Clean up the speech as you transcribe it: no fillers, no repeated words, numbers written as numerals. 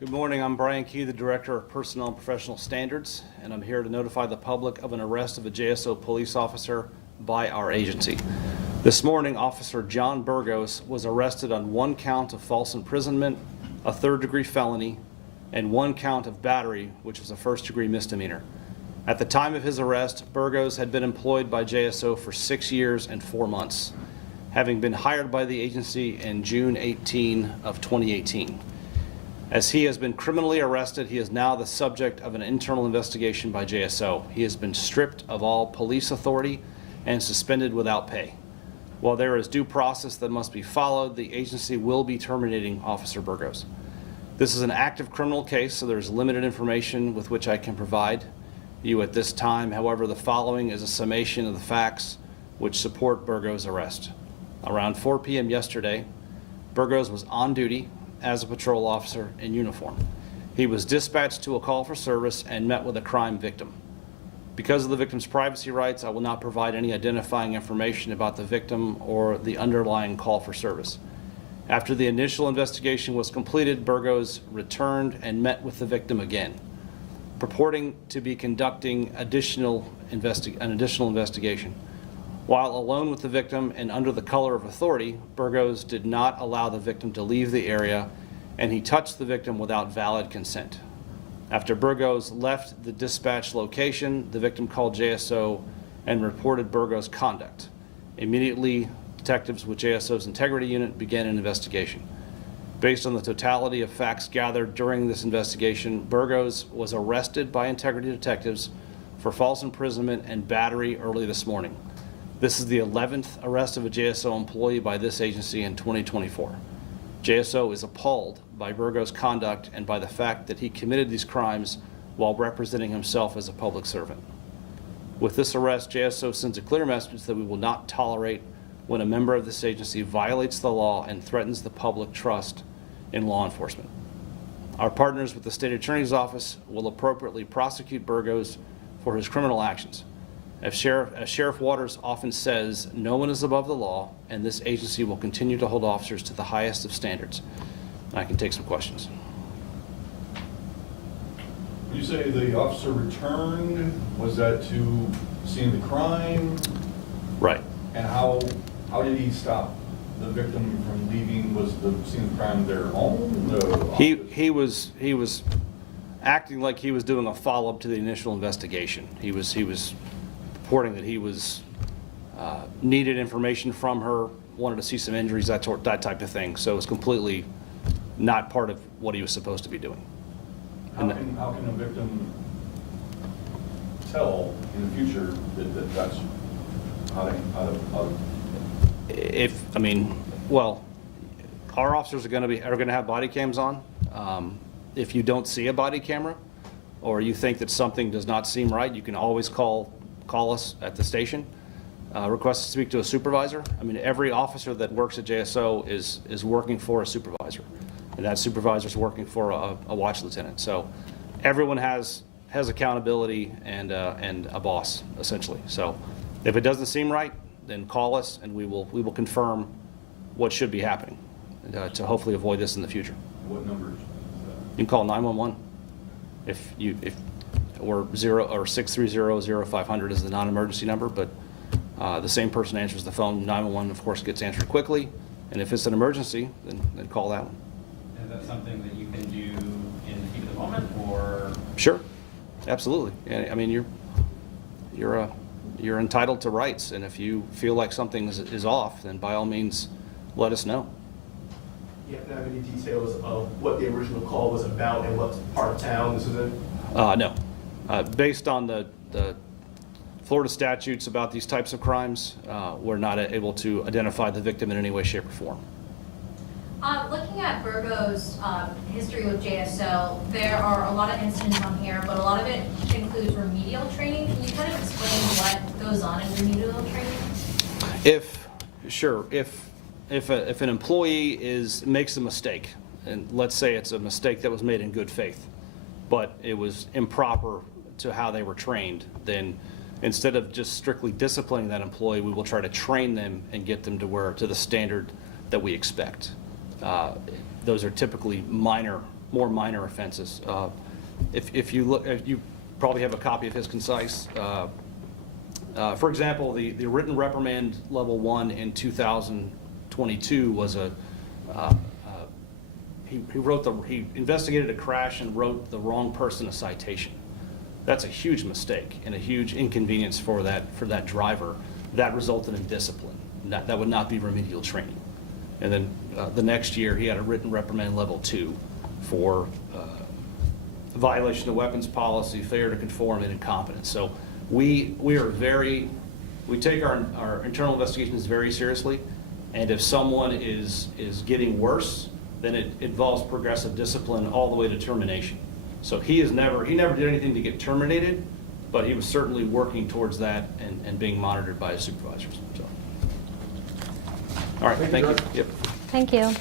Good morning, I'm Brian Key, the Director of Personnel and Professional Standards, and I'm here to notify the public of an arrest of a JSO police officer by our agency. This morning, Officer John Burgos was arrested on 1 count of false imprisonment, a third-degree felony, and 1 count of battery, which was a first-degree misdemeanor. At the time of his arrest, Burgos had been employed by JSO for 6 years and 4 months, having been hired by the agency in June 18 of 2018. As he has been criminally arrested, he is now the subject of an internal investigation by JSO. He has been stripped of all police authority and suspended without pay. While there is due process that must be followed, the agency will be terminating Officer Burgos. This is an active criminal case, so there's limited information with which I can provide you at this time. However, the following is a summation of the facts which support Burgos' arrest. Around 4 p.m. yesterday, Burgos was on duty as a patrol officer in uniform. He was dispatched to a call for service and met with a crime victim. Because of the victim's privacy rights, I will not provide any identifying information about the victim or the underlying call for service. After the initial investigation was completed, Burgos returned and met with the victim again, purporting to be conducting an additional investigation. While alone with the victim and under the color of authority, Burgos did not allow the victim to leave the area, and he touched the victim without valid consent. After Burgos left the dispatch location, the victim called JSO and reported Burgos' conduct. Immediately, detectives with JSO's Integrity Unit began an investigation. Based on the totality of facts gathered during this investigation, Burgos was arrested by Integrity detectives for false imprisonment and battery early this morning. This is the 11th arrest of a JSO employee by this agency in 2024. JSO is appalled by Burgos' conduct and by the fact that he committed these crimes while representing himself as a public servant. With this arrest, JSO sends a clear message that we will not tolerate when a member of this agency violates the law and threatens the public trust in law enforcement. Our partners with the State Attorney's Office will appropriately prosecute Burgos for his criminal actions. As Sheriff Waters often says, no one is above the law, and this agency will continue to hold officers to the highest of standards. I can take some questions. When you say the officer returned, was that to scene the crime? Right. And how did he stop the victim from leaving? Was the scene of the crime their home? He was acting like he was doing a follow-up to the initial investigation. He was reporting that he was needed information from her, wanted to see some injuries, that type of thing. So it was completely not part of what he was supposed to be doing. How can a victim tell in the future that that's how well, our officers are going to have body cams on. If you don't see a body camera, or you think that something does not seem right, you can always call us at the station, request to speak to a supervisor. I mean, every officer that works at JSO is working for a supervisor, and that supervisor is working for a watch lieutenant. So everyone has accountability and a boss, essentially. So if it doesn't seem right, then call us, and we will confirm what should be happening to hopefully avoid this in the future. What numbers? You can call 911 or 630-0500 is the non-emergency number, but the same person answers the phone. 911, of course, gets answered quickly, and if it's an emergency, then call that one. Is that something that you can do in the heat of the moment, or? Sure, absolutely. I mean, you're entitled to rights, and if you feel like something is off, then by all means, let us know. You happen to have any details of what the original call was about and what part of town this was in? No. Based on the Florida statutes about these types of crimes, we're not able to identify the victim in any way, shape, or form. Looking at Burgos' history with JSO, there are a lot of incidents on here, but a lot of it includes remedial training. Can you kind of explain what goes on in remedial training? If an employee makes a mistake, and let's say it's a mistake that was made in good faith, but it was improper to how they were trained, then instead of just strictly disciplining that employee, we will try to train them and get them to the standard that we expect. Those are typically minor more minor offenses. If you look, you probably have a copy of his concise. For example, the written reprimand level 1 in 2022 was he investigated a crash and wrote the wrong person a citation. That's a huge mistake and a huge inconvenience for that driver. That resulted in discipline. That would not be remedial training. And then the next year, he had a written reprimand level 2 for violation of weapons policy, failure to conform, and incompetence. So we take our internal investigations very seriously, and if someone is getting worse, then it involves progressive discipline all the way to termination. So he never did anything to get terminated, but he was certainly working towards that and being monitored by his supervisors. So. All right, thank you. Yep. Thank you.